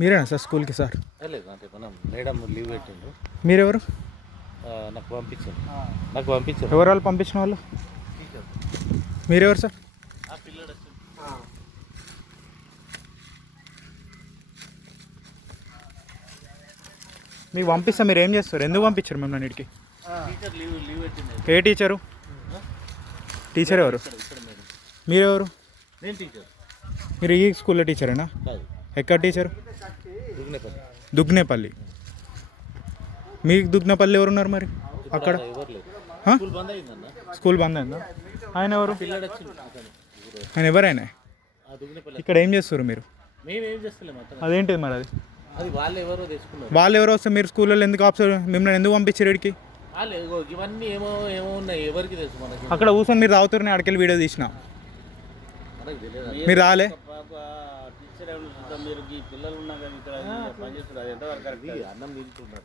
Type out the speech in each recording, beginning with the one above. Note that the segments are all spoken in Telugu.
మీరేనా సార్ స్కూల్కి సార్ లీవ్ మీరెవరు నాకు పంపించారు నాకు పంపించారు ఎవరు వాళ్ళు పంపించిన వాళ్ళు మీరెవరు సార్ మీకు పంపిస్తా మీరు ఏం చేస్తారు ఎందుకు పంపించారు మిమ్మల్ని ఇక్కడికి ఏ టీచరు టీచర్ ఎవరు మీరెవరు మీరు ఈ స్కూల్లో టీచరేనా ఎక్కడ టీచర్ దుగ్నేపల్లి మీకు దుగ్నపల్లి ఎవరున్నారు మరి అక్కడ స్కూల్ బంద్ అయిందా ఆయన ఎవరు ఆయన ఎవరైనా ఇక్కడ ఏం చేస్తారు మీరు అదేంటిది మరి అది వాళ్ళు ఎవరో వస్తే మీరు స్కూల్లో ఎందుకు ఆప్షన్ మిమ్మల్ని ఎందుకు పంపించారు ఇక్కడికి ఇవన్నీ ఏమో ఏమో ఉన్నాయి ఎవరికి తెలుసు అక్కడ కూర్చొని మీరు తాగుతారు నేను అడికెళ్ళి వీడియో తీసిన మీరు రాలే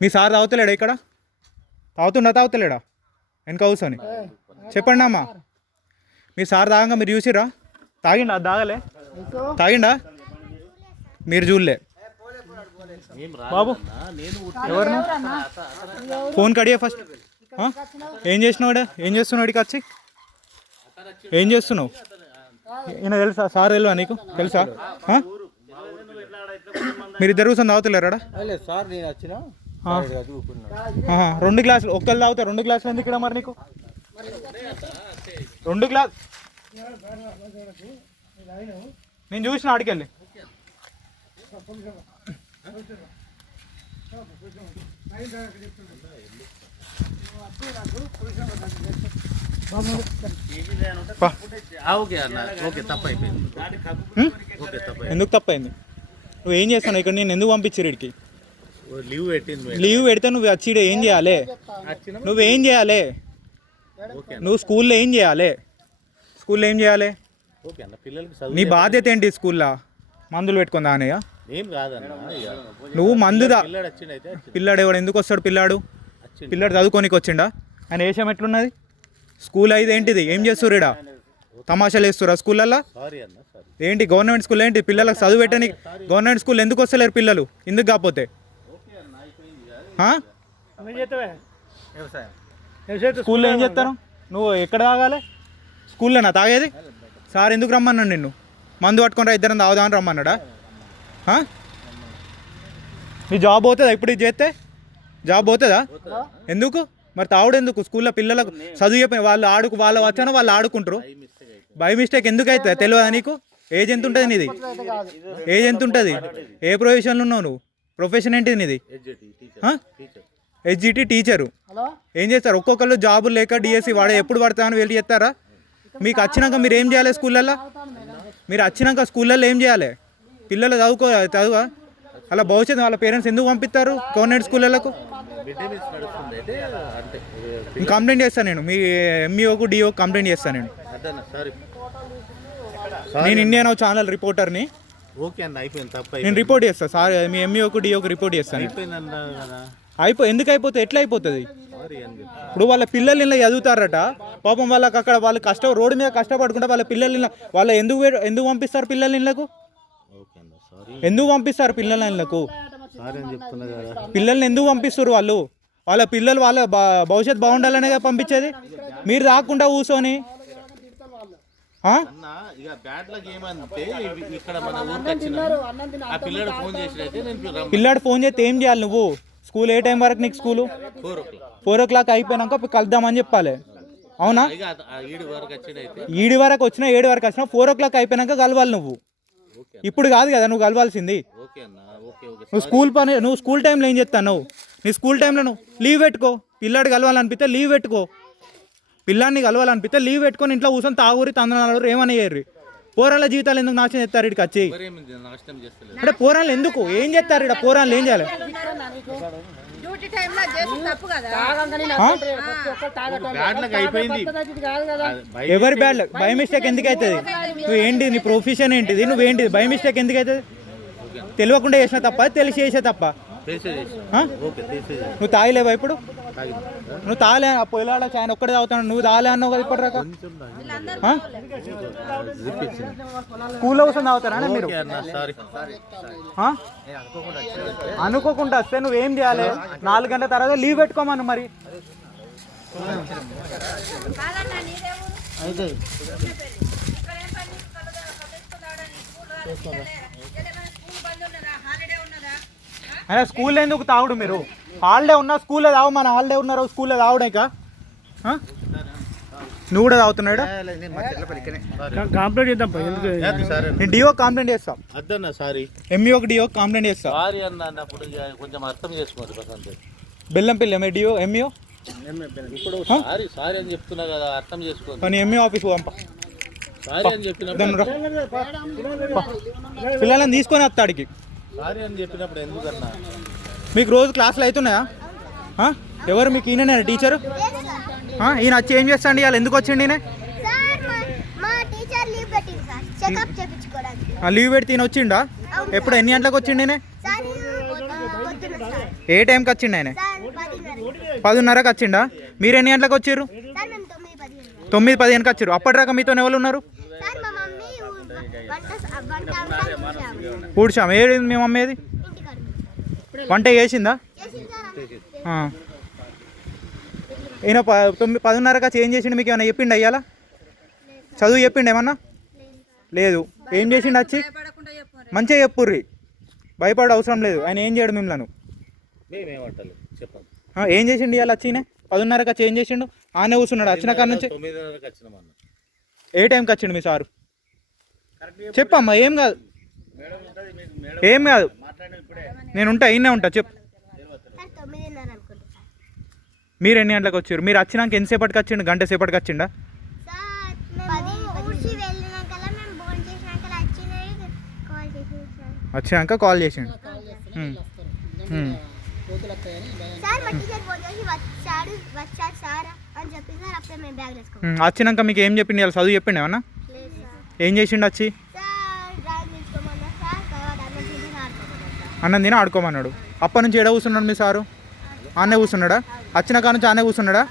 మీ సార్ తాగుతలేడా ఇక్కడ తాగుతుండా తాగుతలేడా వెనక కూర్చొని చెప్పండి అమ్మా మీ సార్ తాగంగా మీరు చూసిరా తాగిండా తాగలే తాగిండా మీరు చూడలే బాబు ఎవరు ఫోన్ కడియా ఫస్ట్ ఏం చేసినావుడా ఏం చేస్తున్నావు ఇక్కడికి వచ్చి ఏం చేస్తున్నావు ఈయన తెలుసా సార్ తెలుసా నీకు తెలుసా మీరు ఇద్దరు కూర్చొని తాగుతలేరాడా లేదు సార్ నేను రెండు గ్లాసులు ఒక్కళ్ళు తాగుతా రెండు గ్లాసులు ఎందుకు ఇక్కడ మరి నీకు రెండు గ్లాస్ నేను చూసిన ఆడికెళ్ళి ఎందుకు తప్పైంది నువ్వు ఏం చేస్తాను ఇక్కడ నేను ఎందుకు పంపించారు ఇడికి లీవ్ పెట్టింది లీవ్ పెడితే నువ్వు వచ్చి ఏం చేయాలి నువ్వేం చేయాలి నువ్వు స్కూల్లో ఏం చేయాలి స్కూల్లో ఏం చేయాలి నీ బాధ్యత ఏంటి స్కూల్లో మందులు పెట్టుకుందా అనయ్య నువ్వు మందుదా పిల్లాడు ఎవడు ఎందుకు వస్తాడు పిల్లాడు పిల్లాడు చదువుకోనికి వచ్చిండా ఆయన వేషం ఎట్లున్నది స్కూల్ అయితే ఏంటిది ఏం చేస్తుర్రీడా తమాషాలు వేస్తురా స్కూళ్ళల్లో ఏంటి గవర్నమెంట్ స్కూల్ ఏంటి పిల్లలకు చదువు పెట్టని గవర్నమెంట్ స్కూల్ ఎందుకు వస్తలేరు పిల్లలు ఎందుకు కాకపోతే స్కూల్లో ఏం చేస్తాను నువ్వు ఎక్కడ తాగాలి స్కూల్లోనా తాగేది సార్ ఎందుకు రమ్మన్నాడు నిన్ను మందు పట్టుకుని రా ఇద్దరం తాగుదామని రమ్మన్నాడా నీ జాబ్ అవుతుందా ఇప్పుడు ఇది చేస్తే జాబ్ పోతుందా ఎందుకు మరి తావుడు ఎందుకు స్కూల్లో పిల్లలకు చదువు చెప్పిన వాళ్ళు ఆడుకు వాళ్ళ వచ్చాను వాళ్ళు ఆడుకుంటారు బై మిస్టేక్ ఎందుకు అవుతుంది తెలియదా నీకు ఏజ్ ఎంత ఉంటుంది నీది ఏజ్ ఎంత ఉంటుంది ఏ ప్రొఫెషన్లో ఉన్నావు నువ్వు ప్రొఫెషన్ ఏంటి నీది హెచ్జిటి టీచరు ఏం చేస్తారు ఒక్కొక్కరు జాబ్ లేక డిఎస్సి e వాడే ఎప్పుడు అని వెళ్ళి చెప్తారా మీకు వచ్చినాక మీరు ఏం చేయాలి స్కూళ్ళల్లో మీరు వచ్చినాక స్కూళ్ళల్లో ఏం చేయాలి పిల్లలు చదువుకో చదువు అలా భవిష్యత్తు వాళ్ళ పేరెంట్స్ ఎందుకు పంపిస్తారు గవర్నమెంట్ స్కూళ్ళకు కంప్లైంట్ చేస్తాను నేను మీ ఎంఈఓకు డిఓ కంప్లైంట్ చేస్తాను నేను నేను ఇండియన్ ఛానల్ రిపోర్టర్ని ఓకే అయిపోయింది నేను రిపోర్ట్ చేస్తాను సార్ మీ ఎంఈఓకు డిఓకు రిపోర్ట్ చేస్తాను అయిపో ఎందుకు అయిపోతే ఎట్లా అయిపోతుంది ఇప్పుడు వాళ్ళ పిల్లలు ఇలా చదువుతారట పాపం వాళ్ళకి అక్కడ వాళ్ళు కష్టం రోడ్డు మీద కష్టపడుకుంటే వాళ్ళ పిల్లలు ఇలా వాళ్ళు ఎందుకు ఎందుకు పంపిస్తారు పిల్లలు ఇళ్ళకు ఎందుకు పంపిస్తారు పిల్లల ఇళ్ళకు పిల్లల్ని ఎందుకు పంపిస్తారు వాళ్ళు వాళ్ళ పిల్లలు వాళ్ళ భవిష్యత్ బాగుండాలనే పంపించేది మీరు రాకుండా కూర్చొని పిల్లాడు ఫోన్ చేస్తే ఏం చేయాలి నువ్వు స్కూల్ ఏ టైం వరకు నీకు స్కూలు ఫోర్ ఓ క్లాక్ అయిపోయినాక కలుద్దామని చెప్పాలి అవునా ఈడి వరకు వచ్చినా ఏడు వరకు వచ్చినా ఫోర్ ఓ క్లాక్ అయిపోయినాక కలవాలి నువ్వు ఇప్పుడు కాదు కదా నువ్వు కలవాల్సింది నువ్వు స్కూల్ పని నువ్వు స్కూల్ టైంలో ఏం చెప్తాను నువ్వు నీ స్కూల్ టైంలో నువ్వు లీవ్ పెట్టుకో పిల్లాడు కలవాలనిపిస్తే లీవ్ పెట్టుకో పిల్లాన్ని కలవాలనిపిస్తే లీవ్ పెట్టుకొని ఇంట్లో కూర్చొని తాగురి తందనాలు ఏమని చేయరు పోరాళ్ళ జీవితాలు ఎందుకు నాశనం చేస్తారు ఇక్కడికి వచ్చి అంటే పోరాళ్ళు ఎందుకు ఏం చేస్తారు ఇక్కడ పోరాళ్ళు ఏం చేయాలి ఎవరి బ్యాడ్ బై మిస్టేక్ ఎందుకు అవుతుంది నువ్వు ఏంటి నీ ప్రొఫెషన్ ఏంటిది నువ్వేంటిది బై మిస్టేక్ ఎందుకు అవుతుంది తెలియకుండా చేసిన తప్ప తెలిసి చేసే తప్ప నువ్వు తాగలేవా ఇప్పుడు నువ్వు తాగలే ఆ పొలాడ ఆయన ఒక్కడే తాగుతాడు నువ్వు తాగలే అన్నావు కదా ఇప్పుడు రాక కూలో కోసం తాగుతారా మీరు అనుకోకుండా వస్తే నువ్వేం చేయాలి నాలుగు గంటల తర్వాత లీవ్ పెట్టుకోమను మరి అయితే అయినా స్కూల్ ఎందుకు తాగుడు మీరు హాలిడే ఉన్నా స్కూల్లో తావు మన హాలిడే ఉన్నారు స్కూల్లో తావుడే ఇంకా నువ్వు కూడా తాగుతున్నాడు కంప్లైంట్ చేద్దాం నేను డిఓ కంప్లైంట్ చేస్తాం సారీ ఎంఈఓకి డిఓ కంప్లైంట్ చేస్తా సారీ అన్న కొంచెం అర్థం చేసుకోండి ప్రశాంత్ పిల్ల డిఓ ఎంఈఓ సారీ చెప్తున్నా అర్థం కానీ ఆఫీస్ పిల్లలను తీసుకొని వస్తాడికి మీకు రోజు క్లాసులు అవుతున్నాయా ఎవరు మీకు ఈయన టీచరు ఈయన వచ్చి ఏం చేస్తాండి వాళ్ళు ఎందుకు వచ్చిండి లీవ్ పెడితే ఈయన వచ్చిండా ఎప్పుడు ఎన్ని గంటలకు వచ్చిండి ఏ టైంకి వచ్చిండు ఆయన పదిన్నరకు వచ్చిండా మీరు ఎన్ని గంటలకు వచ్చారు తొమ్మిది పదిహేనుకి వచ్చారు అప్పటిదాకా మీతో ఎవరు ఉన్నారు పూడ్చాం ఏది మీ అమ్మేది వంట చేసిందా ఈయన తొమ్మిది పదిన్నరగా చేంజ్ చేసిండు మీకు ఏమైనా చెప్పిండు అయ్యాల చదువు చెప్పిండు ఏమన్నా లేదు ఏం చేసిండు వచ్చి మంచిగా చెప్పుర్రి భయపడ అవసరం లేదు ఆయన ఏం చేయడు మిమ్మల్ని ఏం చేసిండు ఇవాళ వచ్చినే పదిన్నరగా చేంజ్ చేసిండు ఆనే కూర్చున్నాడు వచ్చిన కాడ నుంచి ఏ టైంకి వచ్చిండు మీ సారు చెప్పమ్మా ఏం కాదు ఏం కాదు నేను ఉంటా అయినా ఉంటా చెప్పు మీరు ఎన్ని గంటలకు వచ్చారు మీరు వచ్చినాక ఎంతసేపటికి వచ్చిండు గంట సేపటికి వచ్చిండా వచ్చాక కాల్ చేసిండు వచ్చినాక మీకు ఏం చెప్పిండు చదువు చెప్పిండు ఏమన్నా ఏం చేసిండు వచ్చి అన్నం తిని ఆడుకోమన్నాడు అప్పటి నుంచి ఎడ కూర్చున్నాడు మీ సారు ఆనే కూర్చున్నాడా వచ్చిన కాడ నుంచి ఆనే కూర్చున్నాడా